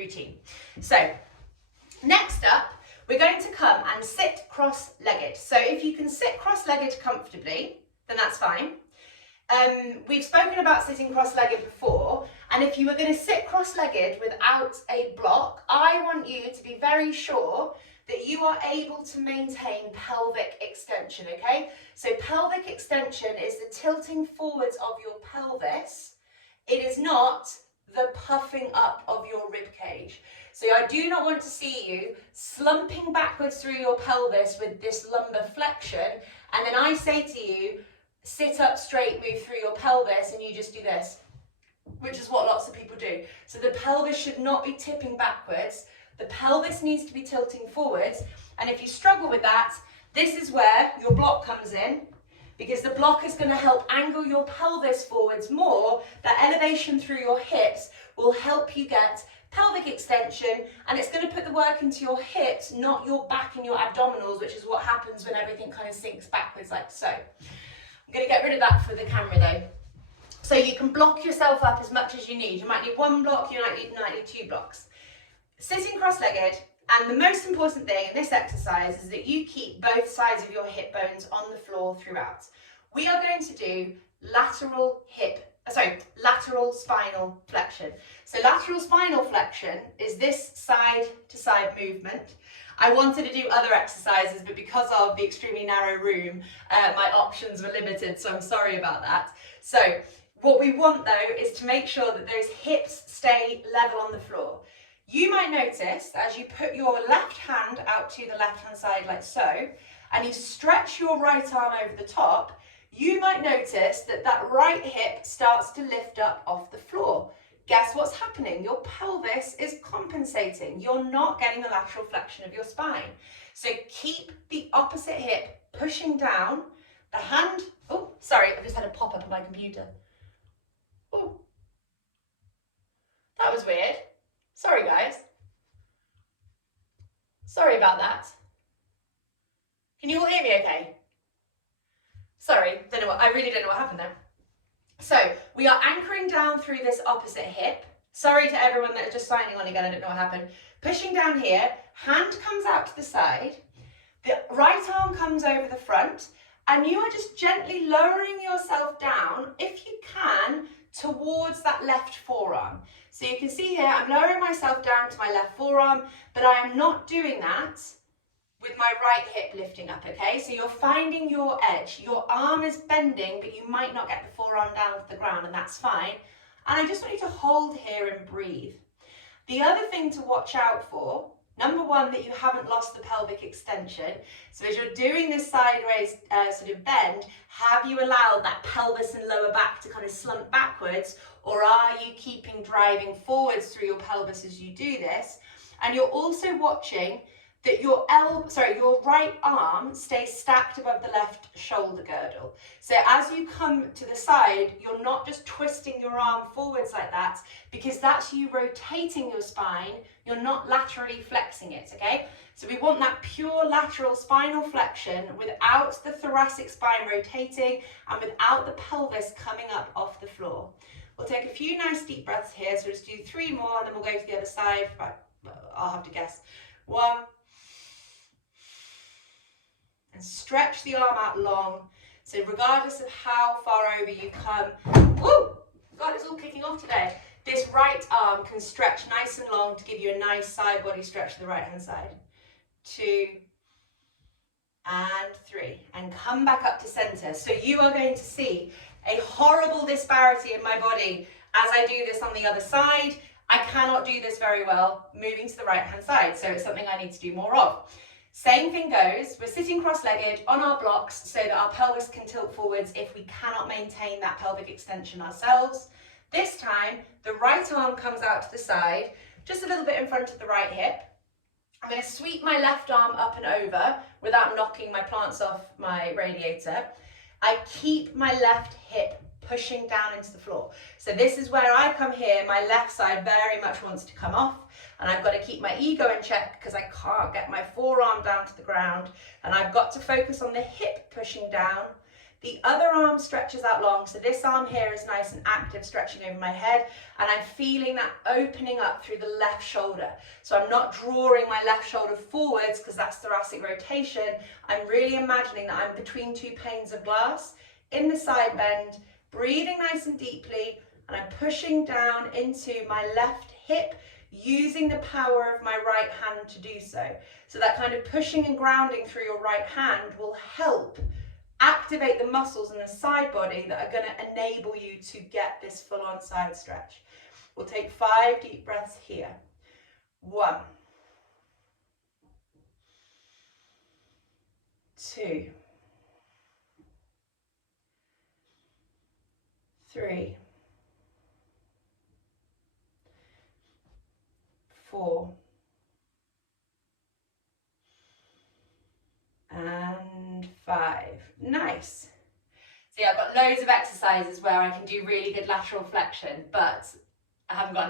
routine. So next up, we're going to come and sit cross-legged. So if you can sit cross-legged comfortably, then that's fine. We've spoken about sitting cross-legged before, and if you were going to sit cross-legged without a block, I want you to be very sure that you are able to maintain pelvic extension, okay? So pelvic extension is the tilting forwards of your pelvis. It is not the puffing up of your rib cage. So I do not want to see you slumping backwards through your pelvis with this lumbar flexion, and then I say to you, sit up straight, move through your pelvis, and you just do this, which is what lots of people do. So the pelvis should not be tipping backwards. The pelvis needs to be tilting forwards. And if you struggle with that, this is where your block comes in, because the block is going to help angle your pelvis forwards more. That elevation through your hips will help you get pelvic extension, and it's going to put the work into your hips, not your back and your abdominals, which is what happens when everything kind of sinks backwards like so. I'm going to get rid of that for the camera though. So you can block yourself up as much as you need. You might need one block, you might need 2 blocks. Sitting cross-legged, and the most important thing in this exercise is that you keep both sides of your hip bones on the floor throughout. We are going to do lateral spinal flexion. So lateral spinal flexion is this side to side movement. I wanted to do other exercises, but because of the extremely narrow room, my options were limited, so I'm sorry about that. So what we want though is to make sure that those hips stay level on the floor. You might notice that as you put your left hand out to the left hand side like so, and you stretch your right arm over the top, you might notice that that right hip starts to lift up off the floor. Guess what's happening? Your pelvis is compensating. You're not getting a lateral flexion of your spine. So keep the opposite hip pushing down. The hand, oh, sorry, I've just had a pop-up on my computer. Oh, that was weird. Sorry, guys. Sorry about that. Can you all hear me okay? Sorry, I really don't know what happened there. So we are anchoring down through this opposite hip. Sorry to everyone that is just signing on again, I don't know what happened. Pushing down here, hand comes out to the side, the right arm comes over the front, and you are just gently lowering yourself down, if you can, towards that left forearm. So you can see here, I'm lowering myself down to my left forearm, but I am not doing that with my right hip lifting up, okay? So you're finding your edge. Your arm is bending, but you might not get the forearm down to the ground, and that's fine. And I just want you to hold here and breathe. The other thing to watch out for, number one, that you haven't lost the pelvic extension. So as you're doing this sideways sort of bend, have you allowed that pelvis and lower back to kind of slump backwards, or are you driving forwards through your pelvis as you do this? And you're also watching that your right arm stays stacked above the left shoulder girdle. So as you come to the side, you're not just twisting your arm forwards like that, because that's you rotating your spine, you're not laterally flexing it, okay? So we want that pure lateral spinal flexion without the thoracic spine rotating and without the pelvis coming up off the floor. We'll take a few nice deep breaths here, so just do 3 more, and then we'll go to the other side. I'll have to guess. 1. And stretch the arm out long. So regardless of how far over you come, woo, God, it's all kicking off today. This right arm can stretch nice and long to give you a nice side body stretch to the right hand side. 2 and 3, and come back up to center. So you are going to see a horrible disparity in my body as I do this on the other side. I cannot do this very well moving to the right hand side, so it's something I need to do more of. Same thing goes, we're sitting cross-legged on our blocks so that our pelvis can tilt forwards if we cannot maintain that pelvic extension ourselves. This time, the right arm comes out to the side, just a little bit in front of the right hip. I'm going to sweep my left arm up and over without knocking my plants off my radiator. I keep my left hip pushing down into the floor. So this is where I come here, my left side very much wants to come off, and I've got to keep my ego in check because I can't get my forearm down to the ground, and I've got to focus on the hip pushing down, The other arm stretches out long, so this arm here is nice and active, stretching over my head, and I'm feeling that opening up through the left shoulder. So I'm not drawing my left shoulder forwards because that's thoracic rotation. I'm really imagining that I'm between two panes of glass in the side bend, breathing nice and deeply, and I'm pushing down into my left hip, using the power of my right hand to do so. So that kind of pushing and grounding through your right hand will help activate the muscles in the side body that are going to enable you to get this full-on side stretch. We'll take 5 deep breaths here. 1, 2, 3, 4, and 5. Nice. So yeah, I've got loads of exercises where I can do really good lateral flexion, but I haven't got